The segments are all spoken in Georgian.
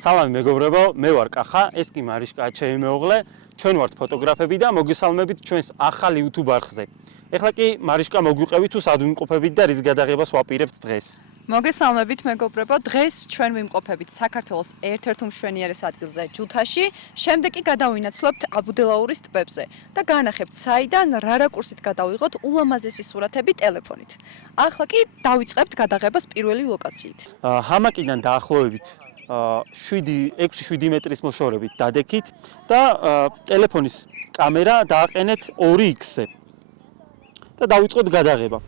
სალამი მეგობრებო, მე ვარ კახა, ეს კი მარიშკა ჩემი მეუღლე, ჩვენ ვართ ფოტოგრაფები და მოგესალმებით ჩვენს ახალ YouTube არხზე. ეხლა კი მარიშკა მოგვიყევით თუ სად ვიმყოფებით და რის გადაღებას ვაპირებთ დღეს. მოგესალმებით მეგობრებო, დღეს ჩვენ ვიმყოფებით საქართველოს ერთ-ერთ უმშვენიერეს ადგილზე ჯუთაში, შემდეგ კი გადავინაცვლებთ აბუდელაურის ტბებზე და განახებთ საიდან რა რაკურსით გადავიღოთ ულამაზესი სურათები ტელეფონით. ახლა კი დავიწყებთ გადაღებას პირველი ლოკაციით. ჰამაკიდან დაახლოებით 6-7 მეტრის მოშორებით დადექით და ტელეფონის კამერა დააყენეთ 2x-ზე და დავიწყოთ გადაღება.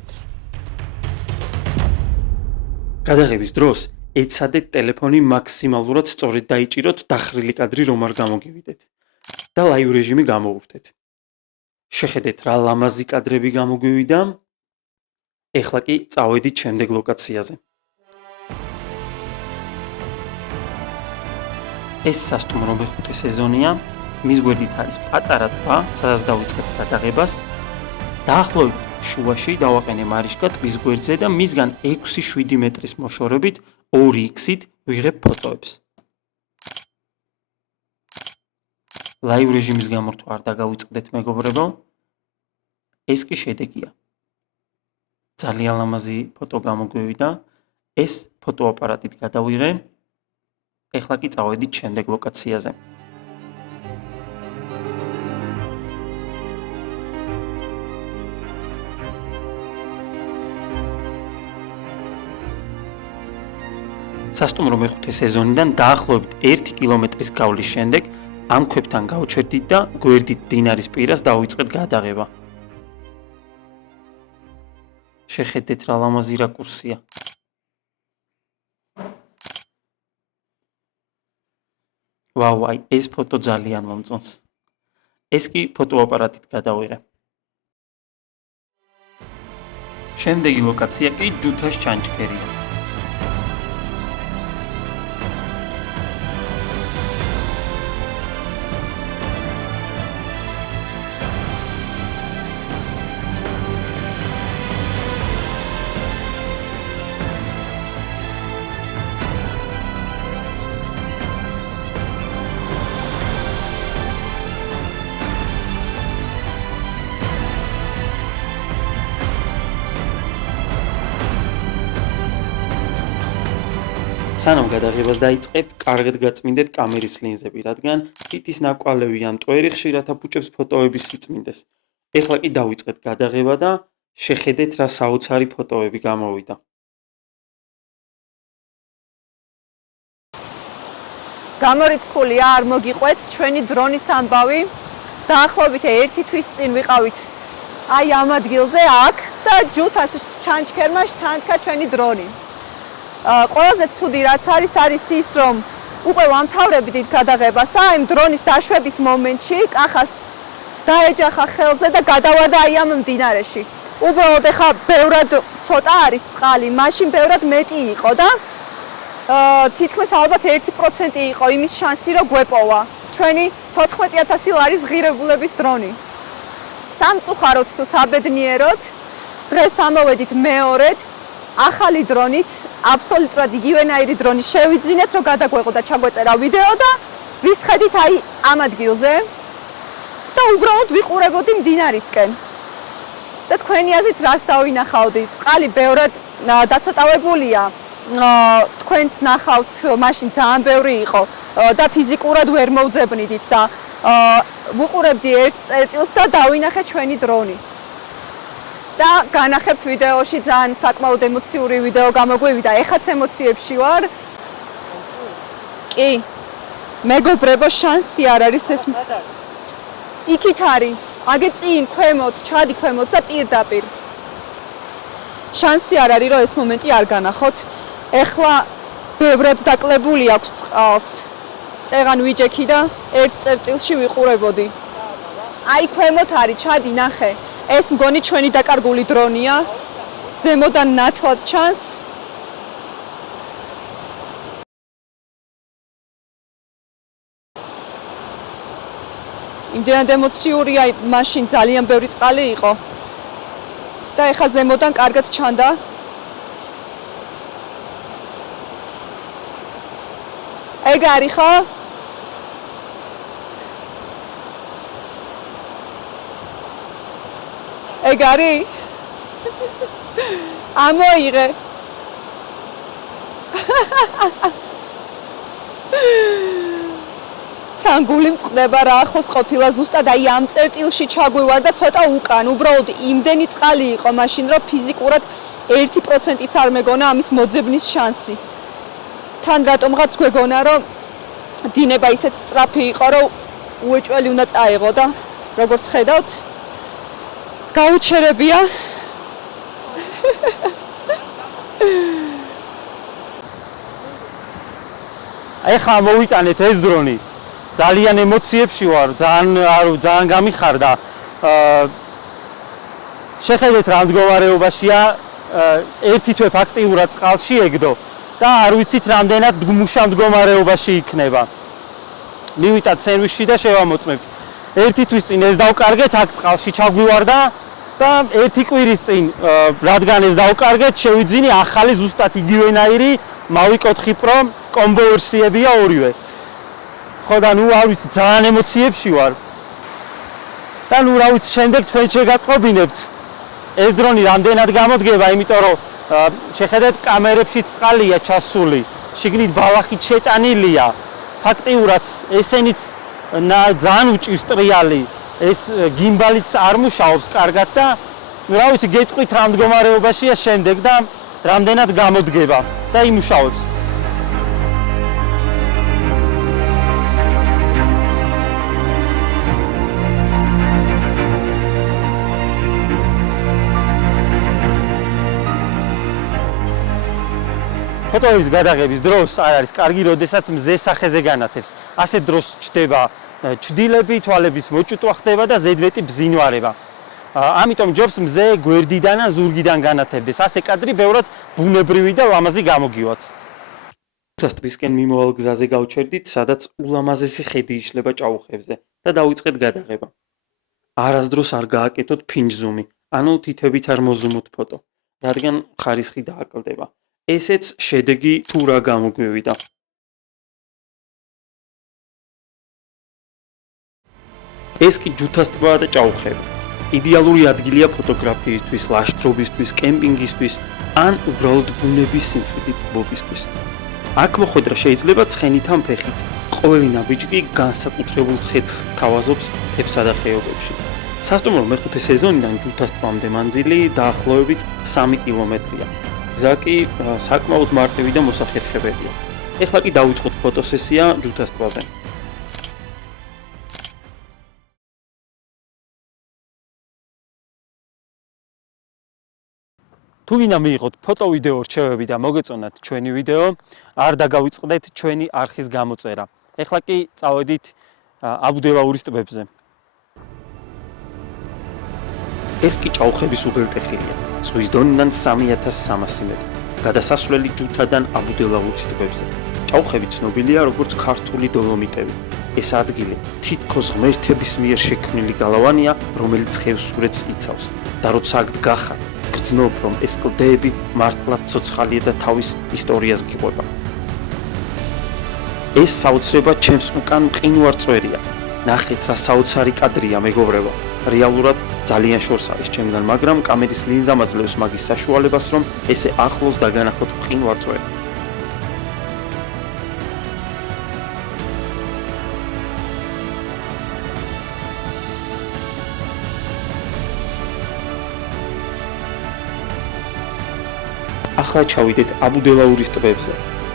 გადაღების დროს ეცადეთ ტელეფონი მაქსიმალურად სწორედ დაიჭიროთ დახრილი კადრი რომ არ გამოგივიდეთ და ლაივ რეჟიმი გამოვურთეთ. შეხედეთ რა ლამაზი კადრები გამოგვივიდა. ეხლა კი წავედით შემდეგ ლოკაციაზე. ეს სასტუმრო მეხუთე სეზონია. მის გვერდით არის პატარა ტბა, სადაც დავიწყებთ გადაღებას. დაახლოებით შუაში დავაყენე მარიშკა ტბის გვერდზე და მისგან 6-7 მეტრის მოშორებით 2x-ით ვიღებ ფოტოებს. ლაივ რეჟიმის გამორთვა არ დაგავიწყდეთ მეგობრებო. ეს კი შედეგია. ძალიან ლამაზი ფოტო გამოგვივიდა. ეს ფოტოაპარატით გადავიღე. ეხლა კი წავედით შემდეგ ლოკაციაზე. სასტუმრო მეხუთე სეზონიდან დაახლოებით 1 კილომეტრის გავლის შემდეგ ამ ქვებთან გავჩერდით და გვერდით დინარის პირას დავიწყეთ გადაღება. შეხედეთ რა ლამაზი რაკურსია. ვაუ, აი ეს ფოტო ძალიან მომწონს. ეს კი ფოტოაპარატით გადავიღე. შემდეგი ლოკაცია კი ჯუთას ჩანჩქერია. სანამ გადაღებას დაიწყებთ, კარგად გაწმინდეთ კამერის ლინზები, რადგან თითის ნაკვალევი ან ტვერი ხშირად აფუჭებს ფოტოების სიწმინდეს. ეხლა კი დავიწყეთ გადაღება და შეხედეთ რა საოცარი ფოტოები გამოვიდა. გამორიცხულია, არ მოგიყვეთ ჩვენი დრონის ამბავი. დაახლოებით 1 თვის წინ ვიყავით აი ამ ადგილზე აქ და ჯუთას ჩანჩქერმა შთანთქა ჩვენი დრონი. ყველაზე ცუდი რაც არის ის, რომ უკვე ვამთავრებდით გადაღებას და აი დრონის დაშვების მომენტში კახას დაეჯახა ხელზე და გადავარდა აი ამ მდინარეში. უბრალოდ ეხა ბევრად ცოტა არის წყალი, მაშინ ბევრად მეტი იყო და თითქმის ალბათ 1% იყო იმის შანსი, რომ გვეპოვა. ჩვენი 14,000 ლარის ღირებულების დრონი. სამწუხაროდ თუ საბედნიეროდ დღეს ამოვედით მეორედ ახალი დრონით, აბსოლუტურად იგივენაირი დრონი შევიძინეთ, რომ გადაგვეყო და ჩაგვეწერა ვიდეო და ვისხედით აი ამ ადგილზე და უბრალოდ ვიყურებოდი მდინარისკენ. და თქვენი აზრით რას დავინახავდი? წყალი ბევრად დაცოტავებულია. თქვენც ნახავთ, მაშინ ძალიან ბევრი იყო და ფიზიკურად ვერ მოვძებნიდით და ვუყურებდი ერთ წერტილს და დავინახე ჩვენი დრონი. და განახებთ ვიდეოში ძალიან საკმაოდ ემოციური ვიდეო გამოგვივიდა. ეხაც ემოციებში ვარ. კი. მეგობრებო, შანსი არ არის ეს. იქით არის. აგე წინ ქვემოთ, ჩადი ქვემოთ და პირდაპირ. შანსი არ არის, რომ ეს მომენტი არ განახოთ. ეხლა ბევრად დაკლებული აქვს წყალს. წეღან ვიჯექი და ერთ წერტილში ვიყურებოდი. აი ქვემოთ არის, ჩადი ნახე. ეს მგონი ჩვენი დაკარგული დრონია. ზემოდან ნათლად ჩანს. იმდენად ემოციურია, მაშინ ძალიან ბევრი წყალი იყო. და ეხა ზემოდან კარგად ჩანდა. ეგ არის ხო? ეგ არის? ამოიღე. თან გული მწყდება რა ახოს ყოფილა ზუსტად აი ამ წერტილში ჩაგვივარ და ცოტა უკან, უბრალოდ იმდენი წყალი იყო მაშინ, რომ ფიზიკურად 1%-იც არ მეგონა ამის მოძებნის შანსი. თან რატომღაც გვეგონა, რომ დინება ისეთ სწრაფი იყო, რომ უეჭველი უნდა წაიღო და როგორც ხედავთ, გაუჩერებია. ეხლა მოვიტანეთ ეს დრონი. ძალიან ემოციებში ვარ, ძალიან გამიხარდა. შეხედეთ რა მდგომარეობაშია, ერთი თვე ფაქტიურად წყალში ეგდო და არ ვიცით რამდენად მუშა მდგომარეობაში იქნება. მივიტანთ სერვისში და შევამოწმებთ. ერთი თვის წინ ეს დავკარგეთ, აქ წყალში ჩაგვივარდა და ერთი კვირის წინ, რადგან ეს დავკარგეთ, შევიძინე ახალი ზუსტად იგივენაირი Mavic 4 Pro კომბო ვერსიებია ორივე. ხო და ნუ არ ვიცი, ძალიან ემოციებში ვარ. და ნუ რა ვიცი, შემდეგ თქვენ შეგატყობინებთ. ეს დრონი რამდენად გამოდგება, იმიტომ რომ შეხედეთ კამერებში წყალია ჩასული, შიგნით ბალახით შეტანილია. ფაქტიურად ესენიც ძალიან უჭირს ტრიალი, ეს გიმბალიც არ მუშაობს კარგად და ნუ რა ვიცი, გეტყვით რა მდგომარეობაშია შემდეგ და რამდენად გამოდგება და იმუშავებს. ფოტოების გადაღების დროს არ არის კარგი, როდესაც მზე სახეზე განათებს. ასეთ დროს ჩდება ჩდილები, თვალების მოჭუტვა ხდება და ზედმეტი ბზინვარება. ამიტომ ჯობს მზე გვერდიდან ან ზურგიდან განათებდეს. ასე კადრი ბევრად ბუნებრივი და ლამაზი გამოგივათ. თუთა ტბისკენ მიმოვალ გზაზე გავჩერდით, სადაც ულამაზესი ხედი იშლება ჭაუხებზე და დავიწყეთ გადაღება. არასდროს არ გააკეთოთ ფინჯზუმი, ანუ თითებით არ მოზუმოთ ფოტო, რადგან ხარისხი დააკლდება. ესეც შედეგი თუ რა გამოგვივიდა. ეს კი ჯუთას ტბაა და ჭაუხები. იდეალური ადგილია ფოტოგრაფიისთვის, ლაშქრობისთვის, კემპინგისთვის, ან უბრალოდ ბუნების სიმშვიდით ტბობისთვის. აქ მოხვედრა შეიძლება ცხენით ან ფეხით. ყოველი ნაბიჯი კი განსაკუთრებულ ხედს გთავაზობს თებსა და ხეობებში. სასტუმრო მეხუთე სეზონიდან ჯუთას ტბამდე მანძილი დაახლოებით 3 კილომეტრია. გზა კი საკმაოდ მარტივი და მოსახერხებელია. ეხლა კი დავიწყოთ ფოტოსესია ჯუთას ტბაზე. თუ ვინა მიიღოთ ფოტო-ვიდეო რჩევები და მოგეწონათ ჩვენი ვიდეო, არ დაგავიწყდეთ ჩვენი არხის გამოწერა. ეხლა კი წავედით აბუდელაურის ტბებზე. ეს კი ჭაუხების უღელტეხილია. ზღვის დონიდან 3300 მეტრი. გადასასვლელი ჯუთადან აბუდელაურის ტბებზე. ჭაუხები ცნობილია როგორც ქართული დოლომიტები. ეს ადგილი თითქოს ღმერთების მიერ შექმნილი გალავანია, რომელიც ხევსურეთს იცავს. და როცა აქ დგახარ, გრძნობ, რომ ეს კლდეები მართლაც ცოცხალია და თავის ისტორიას გიყვება. ეს საოცრება ჩემს უკან მყინვარ წვერია. ნახეთ რა საოცარი კადრია, მეგობრებო. რეალურად ძალიან შორს არის ჩემგან, მაგრამ კამერის ლინზა მაძლევს მაგის საშუალებას, რომ ესე ახლოს დაგანახოთ მყინვარ წვერი. ახლა ჩავიდეთ აბუდელაურის ტბებზე.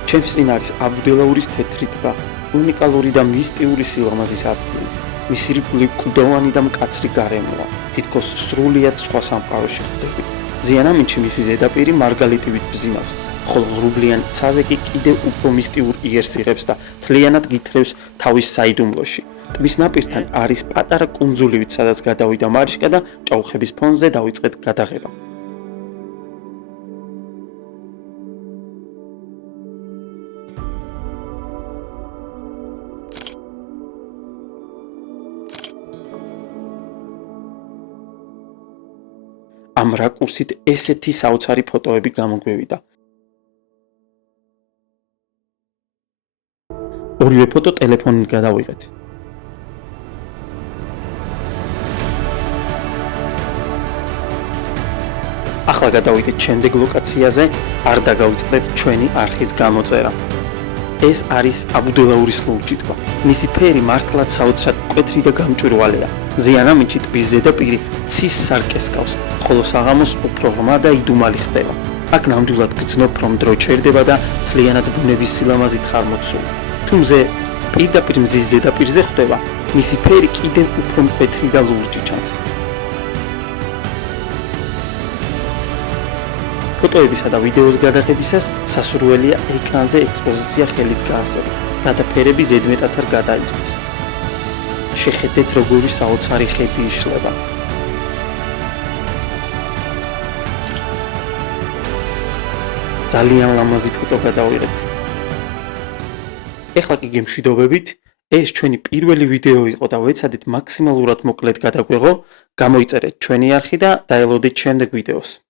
ჩემს წინ არის აბუდელაურის თეთრი ტბა, უნიკალური და მისტიური სილამაზის ადგილი. მისი რიფლი კლდოვანი და მკაცრი გარემოა, თითქოს სრულიად სხვა სამყაროში ხდები. ზიანამინში მისი ზედაპირი მარგალიტივით ბზინავს, ხოლო ღრუბლიან ცაზე კი კიდევ უფრო მისტიურ იერს იღებს და თლიანად გითხრევს თავის საიდუმლოში. ტბის ნაპირთან არის პატარა კუნძულივით, სადაც გადავიდა მარიშკა და ჭაუხების ფონზე დავიწყეთ გადაღება. ამ რაკურსით ესეთი საოცარი ფოტოები გამოგვივიდა. ორივე ფოტო ტელეფონით გადავიღეთ. ახლა გადავიდეთ შემდეგ ლოკაციაზე, არ დაგავიწყდეთ ჩვენი არხის გამოწერა. ეს არის აბუდელაურის ლურჯი ტბა. მისი ფერი მართლაც საოცრად მკვეთრი და გამჭვირვალეა. ზიანამინჩი ტბის ზედაპირი ცის სარკეს გავს, ხოლო საღამოს უფრო ღრმა და იდუმალი ხდება. აქ ნამდვილად გრძნობ, რომ დრო ჩერდება და მთლიანად ბუნების სილამაზით ხარ მოცული. თუმცა პირდაპირ მზის ზედაპირზე ხვდება, მისი ფერი კიდევ უფრო მკვეთრი და ლურჯი ჩანს. ფოტოებისა და ვიდეოს გადაღებისას სასურველია ეკრანზე ექსპოზიცია ხელით გაასწოროთ, რათა ფერები ზედმეტად არ გადაიწვეს. შეხედეთ, როგორი საოცარი ხედი იშლება. ძალიან ლამაზი ფოტო გადავიღეთ. ეხლა კი გემშვიდობებით, ეს ჩვენი პირველი ვიდეო იყო და ვეცადეთ მაქსიმალურად მოკლედ გადაგვეღო. გამოიწერეთ ჩვენი არხი და დაელოდეთ შემდეგ ვიდეოს.